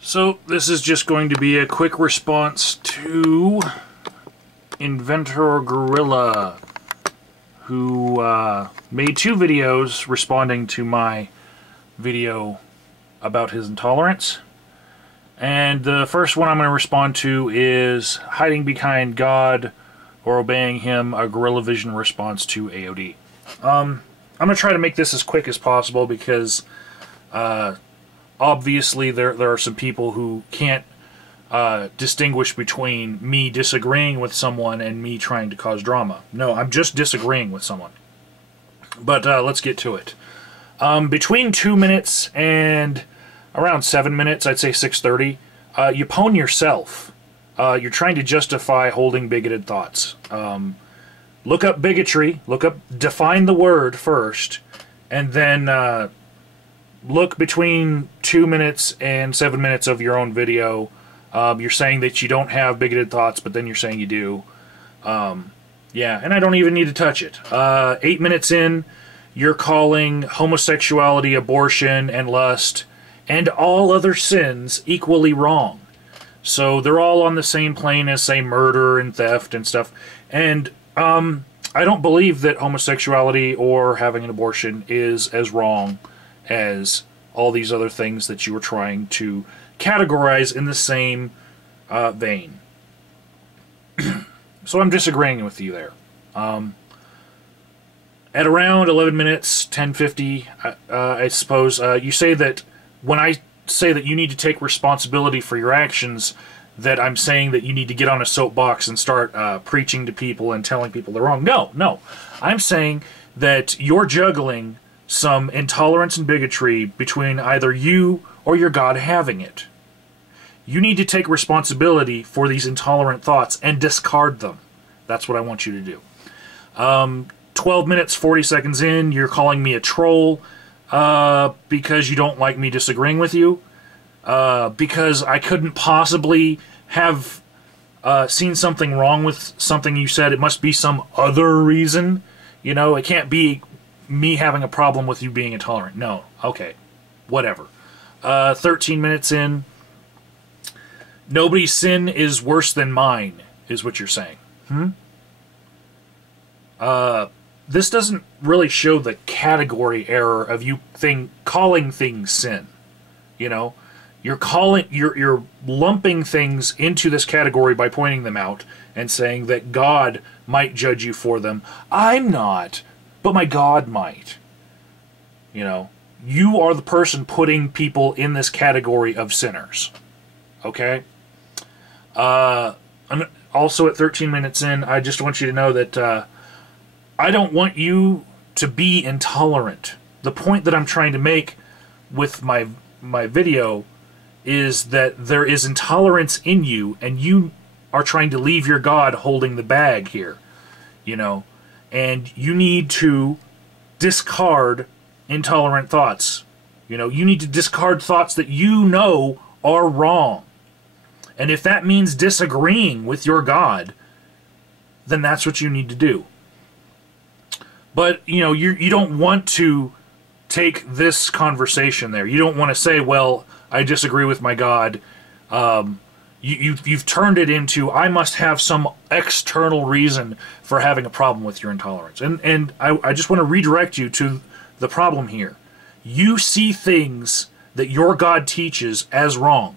So this is just going to be a quick response to InventorGorilla, who made two videos responding to my video about his intolerance. And the first one I'm going to respond to is hiding behind God or obeying him, a Gorilla Vision response to AOD. I'm going to try to make this as quick as possible because obviously there are some people who can't distinguish between me disagreeing with someone and me trying to cause drama. No, I'm just disagreeing with someone. But let's get to it. Between 2 minutes and around 7 minutes, I'd say 6:30, you pwn yourself. You're trying to justify holding bigoted thoughts. Look up bigotry, define the word first, and then look between 2 minutes and 7 minutes of your own video. You're saying that you don't have bigoted thoughts, but then you're saying you do. Yeah, and I don't even need to touch it. 8 minutes in, you're calling homosexuality, abortion, and lust, and all other sins equally wrong. So they're all on the same plane as, say, murder and theft and stuff. And I don't believe that homosexuality or having an abortion is as wrong as all these other things that you were trying to categorize in the same vein. So I'm disagreeing with you there. At around 11 minutes, 10:50, I suppose, you say that when I say that you need to take responsibility for your actions, that I'm saying that you need to get on a soapbox and start preaching to people and telling people they're wrong. No. I'm saying that you're juggling some intolerance and bigotry between either you or your God having it. You need to take responsibility for these intolerant thoughts and discard them. That's what I want you to do. 12 minutes, 40 seconds in, you're calling me a troll because you don't like me disagreeing with you. Because I couldn't possibly have seen something wrong with something you said. It must be some other reason. You know, it can't be me having a problem with you being intolerant. No. Okay. Whatever. 13 minutes in. Nobody's sin is worse than mine, is what you're saying. This doesn't really show the category error of you calling things sin. You know? You're lumping things into this category by pointing them out and saying that God might judge you for them. I'm not, but my God might. You know, you are the person putting people in this category of sinners. Okay? And also at 13 minutes in, I just want you to know that I don't want you to be intolerant. The point that I'm trying to make with my video is that there is intolerance in you, and you are trying to leave your God holding the bag here, you know, and you need to discard intolerant thoughts. You know, you need to discard thoughts that you know are wrong. And if that means disagreeing with your God, then that's what you need to do. But, you know, you don't want to take this conversation there. You don't want to say, well, I disagree with my God. You've turned it into, I must have some external reason for having a problem with your intolerance. And I just want to redirect you to the problem here. You see things that your God teaches as wrong.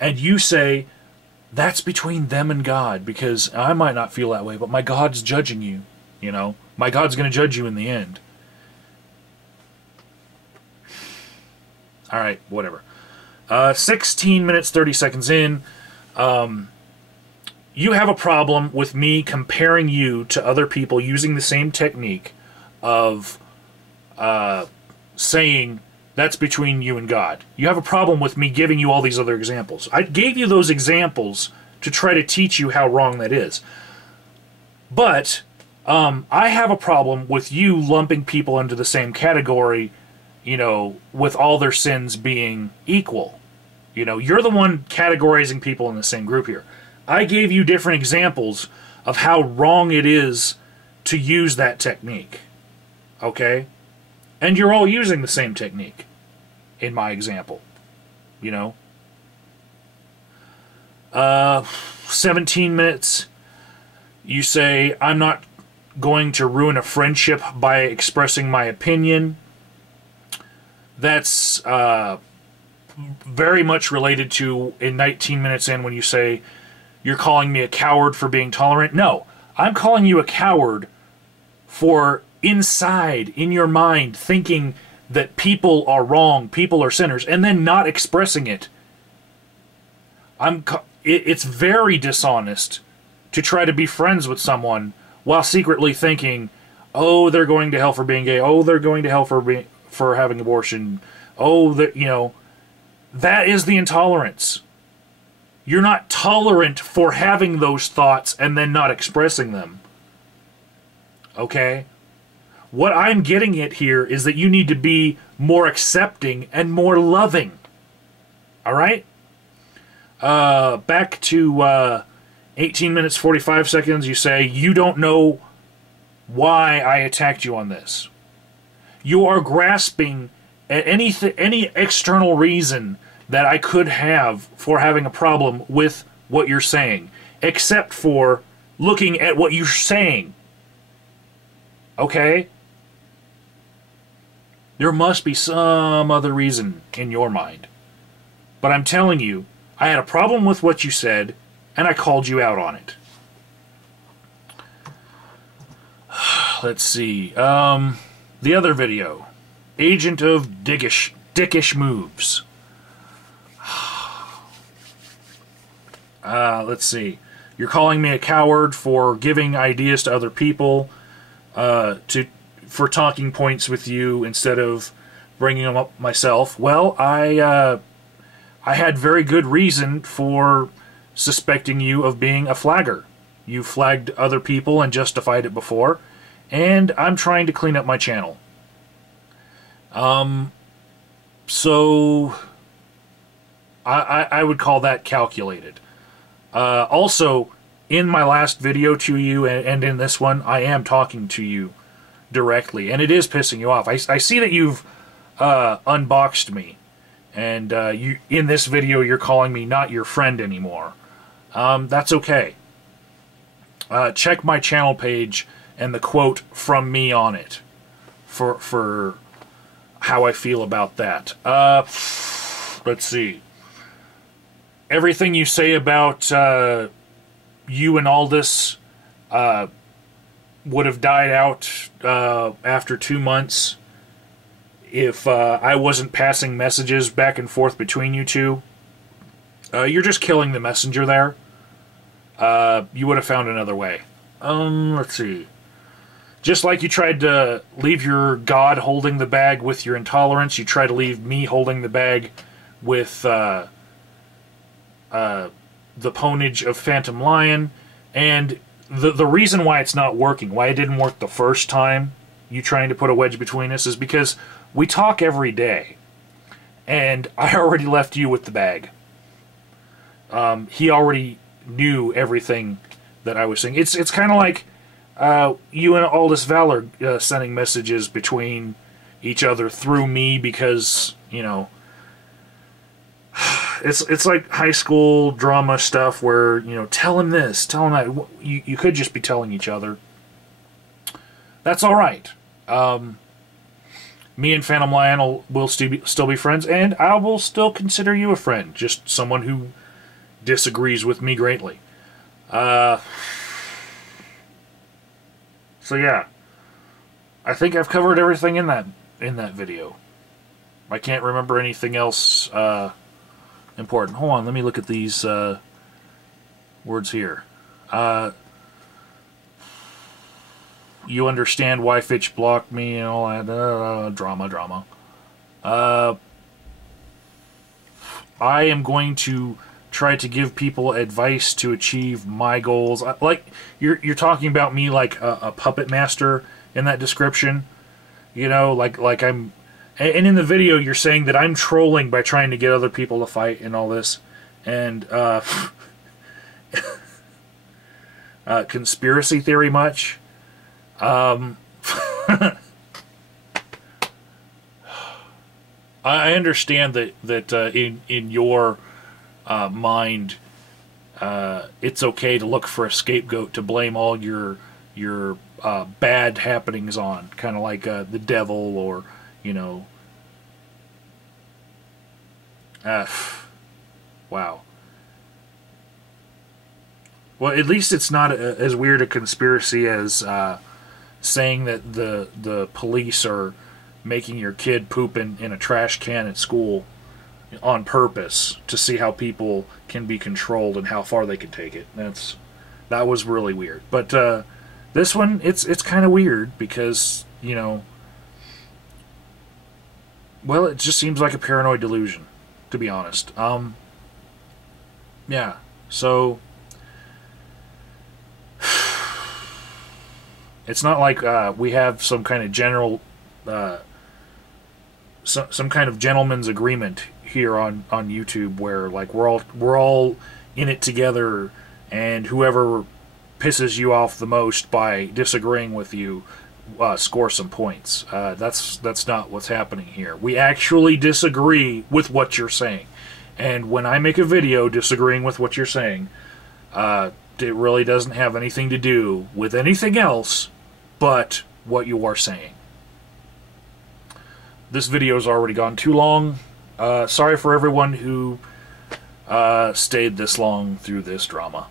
And you say, that's between them and God, because I might not feel that way, but my God's judging you. You know, my God's going to judge you in the end. Alright, whatever. 16 minutes, 30 seconds in. You have a problem with me comparing you to other people using the same technique of saying that's between you and God. You have a problem with me giving you all these other examples. I gave you those examples to try to teach you how wrong that is. But I have a problem with you lumping people into the same category, you know, with all their sins being equal. You know, you're the one categorizing people in the same group here. I gave you different examples of how wrong it is to use that technique. Okay? And you're all using the same technique in my example. you know. 17 minutes, you say, I'm not going to ruin a friendship by expressing my opinion. That's very much related to in 19 minutes in when you say, you're calling me a coward for being tolerant. No, I'm calling you a coward for inside, in your mind, thinking that people are wrong, people are sinners, and then not expressing it. It's very dishonest to try to be friends with someone while secretly thinking, oh, they're going to hell for being gay, oh, they're going to hell for having abortion, oh, that is the intolerance. You're not tolerant for having those thoughts and then not expressing them. Okay? What I'm getting at here is that you need to be more accepting and more loving. Alright? Back to 18 minutes 45 seconds, you say, you don't know why I attacked you on this. You are grasping at any external reason that I could have for having a problem with what you're saying, except for looking at what you're saying. Okay? There must be some other reason in your mind. But I'm telling you, I had a problem with what you said, and I called you out on it. Let's see. The other video. Agent of Dickish Moves. Let's see. You're calling me a coward for giving ideas to other people, for talking points with you instead of bringing them up myself. Well, I had very good reason for suspecting you of being a flagger. You flagged other people and justified it before, and I'm trying to clean up my channel. So I would call that calculated. Also, in my last video to you and in this one, I am talking to you directly, and it is pissing you off. I see that you've unboxed me, and you in this video you're calling me not your friend anymore. That's okay. Check my channel page and the quote from me on it for how I feel about that. Let's see. Everything you say about you and Aldous would have died out after 2 months if I wasn't passing messages back and forth between you two. You're just killing the messenger there. You would have found another way. Let's see. Just like you tried to leave your God holding the bag with your intolerance, you try to leave me holding the bag with the ponage of Phantom Lion. And the reason why it's not working, why it didn't work the first time, you trying to put a wedge between us, is because we talk every day. And I already left you with the bag. He already knew everything that I was saying. It's kind of like you and Aldous Valor sending messages between each other through me because, you know, it's like high school drama stuff where, you know, tell him this, tell him that. You could just be telling each other. That's all right. Me and Phantom Lion will still be friends, and I will still consider you a friend, just someone who disagrees with me greatly. So yeah, I think I've covered everything in that video. I can't remember anything else important. Hold on, let me look at these words here. You understand why Fitch blocked me and all that drama. I am going to try to give people advice to achieve my goals. Like you're talking about me like a puppet master in that description. You know, like I'm. And in the video, you're saying that I'm trolling by trying to get other people to fight and all this, and conspiracy theory much. I understand that in your mind, it's okay to look for a scapegoat to blame all your bad happenings on, kind of like the devil, or wow. Well, at least it's not as weird a conspiracy as saying that the police are making your kid poop in a trash can at school on purpose to see how people can be controlled and how far they can take it. That was really weird. But this one, it's kind of weird because, well, it just seems like a paranoid delusion, to be honest. Yeah. So it's not like we have some kind of general, some kind of gentleman's agreement here on YouTube where like we're all in it together, and whoever pisses you off the most by disagreeing with you score some points. That's not what's happening here. We actually disagree with what you're saying, and when I make a video disagreeing with what you're saying, it really doesn't have anything to do with anything else but what you are saying. This video's already gone too long. Sorry for everyone who stayed this long through this drama.